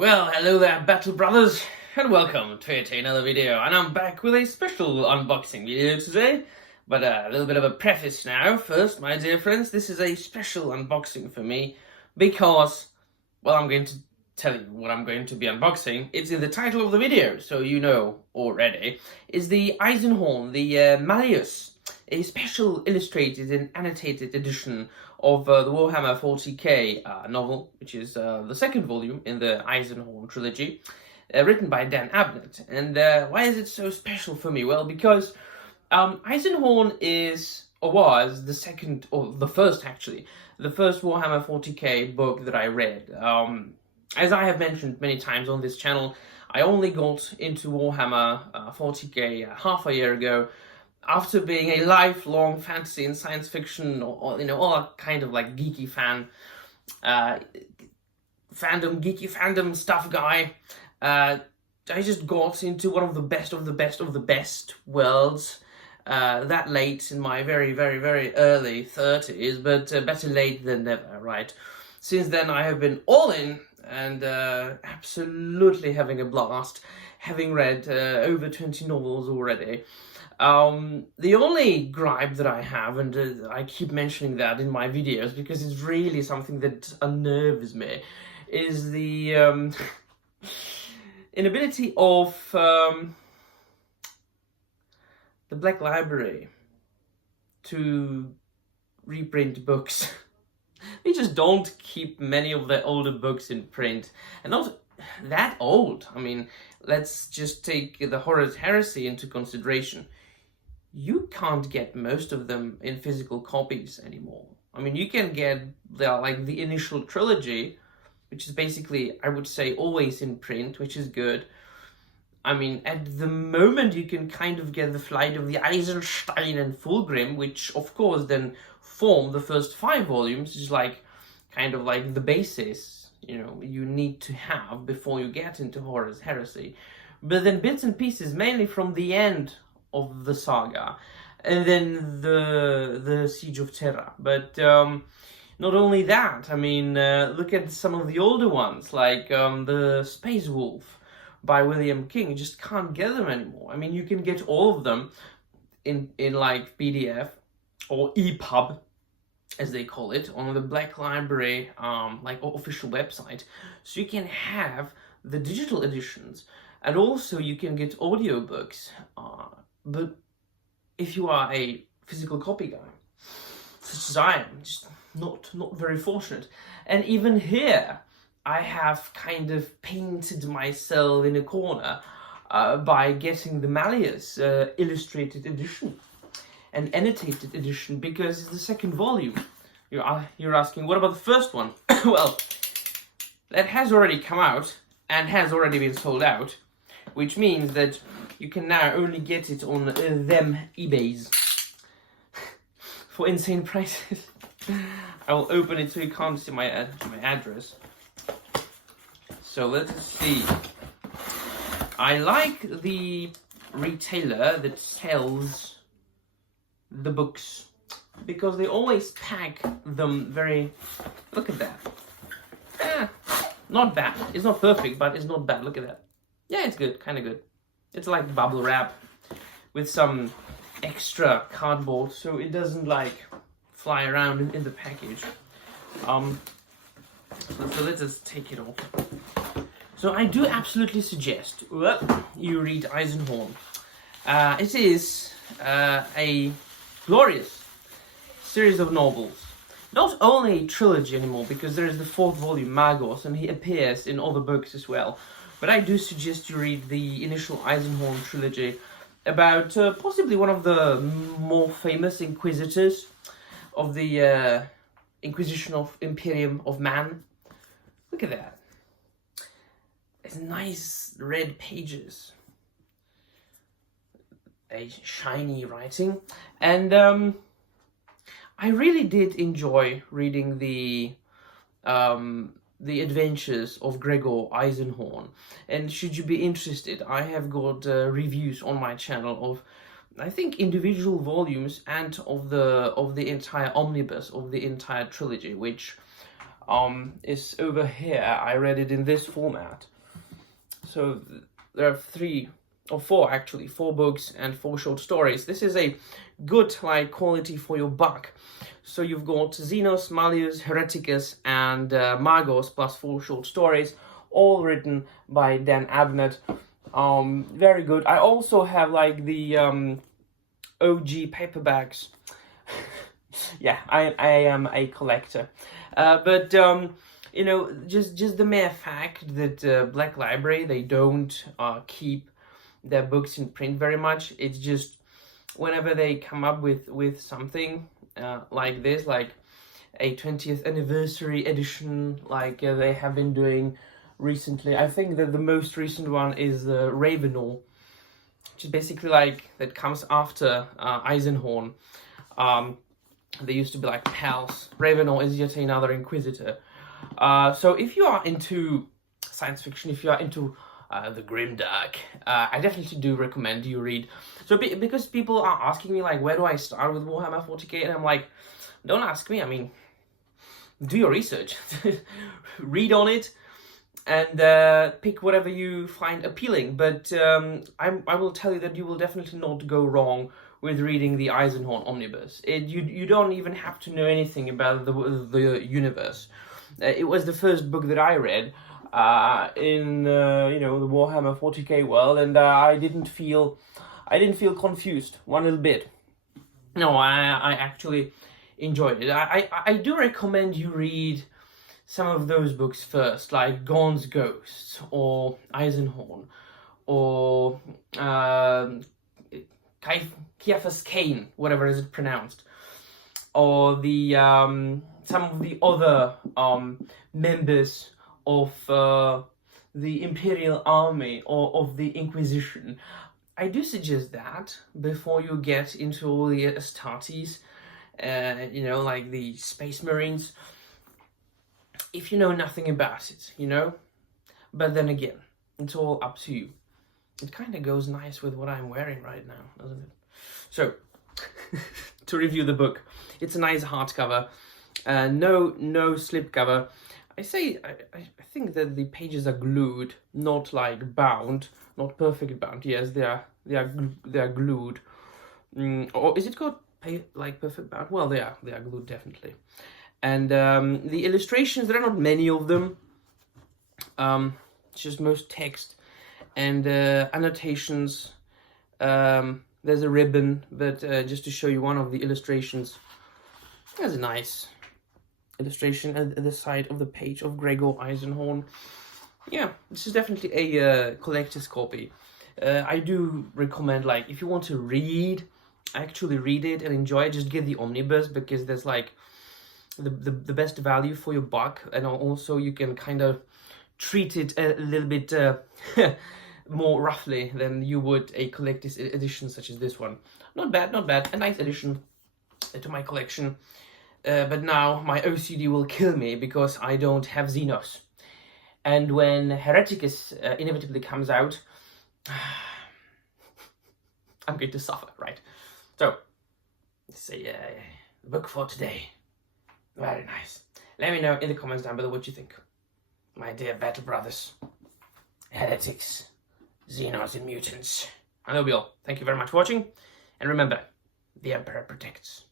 Well, hello there, Battle Brothers, and welcome to another video. And I'm back with a special unboxing video today. But a little bit of a preface now. First, my dear friends, this is a special unboxing for me because, well, I'm going to tell you what I'm going to be unboxing. It's in the title of the video, so you know already. It's the Eisenhorn, the Malleus, a special illustrated and annotated edition of the Warhammer 40K novel, which is the second volume in the Eisenhorn trilogy, written by Dan Abnett. And why is it so special for me? Well, because Eisenhorn is, or was, the second, or the first actually, the first Warhammer 40K book that I read. As I have mentioned many times on this channel, I only got into Warhammer 40K half a year ago, after being a lifelong fantasy and science fiction, or you know, all kind of like geeky fandom stuff guy. I just got into one of the best of the best of the best worlds that late in my very early 30s, but better late than never, right? Since then I have been all in and absolutely having a blast, having read over 20 novels already. The only gripe that I have, and I keep mentioning that in my videos because it's really something that unnerves me, is the inability of the Black Library to reprint books. They just don't keep many of the older books in print, and not that old. I mean, let's just take the Horus Heresy into consideration. You can't get most of them in physical copies anymore. I mean, you can get the initial trilogy, which is basically, I would say, always in print, which is good. I mean, at the moment you can kind of get the Flight of the Eisenstein and Fulgrim, which of course then form the first 5 volumes, which is like kind of like the basis, you know, you need to have before you get into Horus Heresy. But then bits and pieces, mainly from the end of the saga, and then the Siege of Terra. But not only that, I mean, look at some of the older ones, like the Space Wolf by William King. You just can't get them anymore. I mean, you can get all of them in like PDF or EPUB, as they call it, on the Black Library like official website. So you can have the digital editions, and also you can get audiobooks. But if you are a physical copy guy, such as I am, just not very fortunate. And even here, I have kind of painted myself in a corner by getting the Malleus illustrated edition and annotated edition, because it's the second volume. You're asking, what about the first one? Well, that has already come out and has already been sold out, which means that you can now only get it on them eBays for insane prices. I will open it so you can't see my address. So let's see. I like the retailer that sells the books because they always pack them very... Look at that. Not bad. It's not perfect, but it's not bad. Look at that. Yeah, it's good. Kind of good. It's like bubble wrap with some extra cardboard, so it doesn't like fly around in the package. So let's just take it off. So I do absolutely suggest you read Eisenhorn. It is a glorious series of novels. Not only a trilogy anymore, because there is the 4th volume, Magos, and he appears in other books as well. But I do suggest you read the initial Eisenhorn trilogy about possibly one of the more famous inquisitors of the Inquisition of Imperium of Man. Look at that. It's nice red pages. A shiny writing. And I really did enjoy reading the adventures of Gregor Eisenhorn, and should you be interested, I have got reviews on my channel of, I think, individual volumes and of the entire omnibus of the entire trilogy, which is over here. I read it in this format. So there are 4 books and 4 short stories. This is a good like quality for your buck. So you've got Xenos, Malleus, Hereticus, and Magos, plus 4 short stories, all written by Dan Abnett. Very good. I also have like the OG paperbacks. Yeah, I am a collector. But you know, just the mere fact that Black Library, they don't keep their books in print very much. It's just whenever they come up with something like this, like a 20th anniversary edition, like they have been doing recently. I think that the most recent one is Ravenel, which is basically like that comes after Eisenhorn. They used to be like pals. Ravenel is yet another Inquisitor. So if you are into science fiction, if you are into the grimdark, I definitely do recommend you read. So because people are asking me like, where do I start with Warhammer 40K? And I'm like, don't ask me. I mean, do your research, read on it, and pick whatever you find appealing. But I will tell you that you will definitely not go wrong with reading the Eisenhorn Omnibus. You don't even have to know anything about the universe. It was the first book that I read in you know, the Warhammer 40K world, and I didn't feel confused one little bit. No, I actually enjoyed it. I do recommend you read some of those books first, like Gaunt's Ghosts or Eisenhorn or Kiaphas Kane, whatever is it pronounced, or the some of the other members of the Imperial Army or of the Inquisition. I do suggest that before you get into all the Astartes, you know, like the Space Marines, if you know nothing about it, you know. But then again, it's all up to you. It kind of goes nice with what I'm wearing right now, doesn't it? So, to review the book, it's a nice hardcover, no slipcover. I think that the pages are glued, not like bound, not perfectly bound. Yes, they are glued. Or is it called like perfect bound? Well, they are glued definitely. And the illustrations, there are not many of them. It's just most text and annotations. There's a ribbon, but just to show you one of the illustrations, there's a nice illustration at the side of the page of Gregor Eisenhorn. Yeah, this is definitely a collector's copy. I do recommend, like, if you want to actually read it and enjoy it, just get the omnibus, because there's like the best value for your buck, and also you can kind of treat it a little bit more roughly than you would a collector's edition such as this one. Not bad, a nice addition to my collection. But now my OCD will kill me because I don't have Xenos. And when Hereticus inevitably comes out, I'm going to suffer, right? So, it's a book for today. Very nice. Let me know in the comments down below what you think. My dear battle brothers, heretics, Xenos and mutants. I love you all. Thank you very much for watching. And remember, the Emperor protects.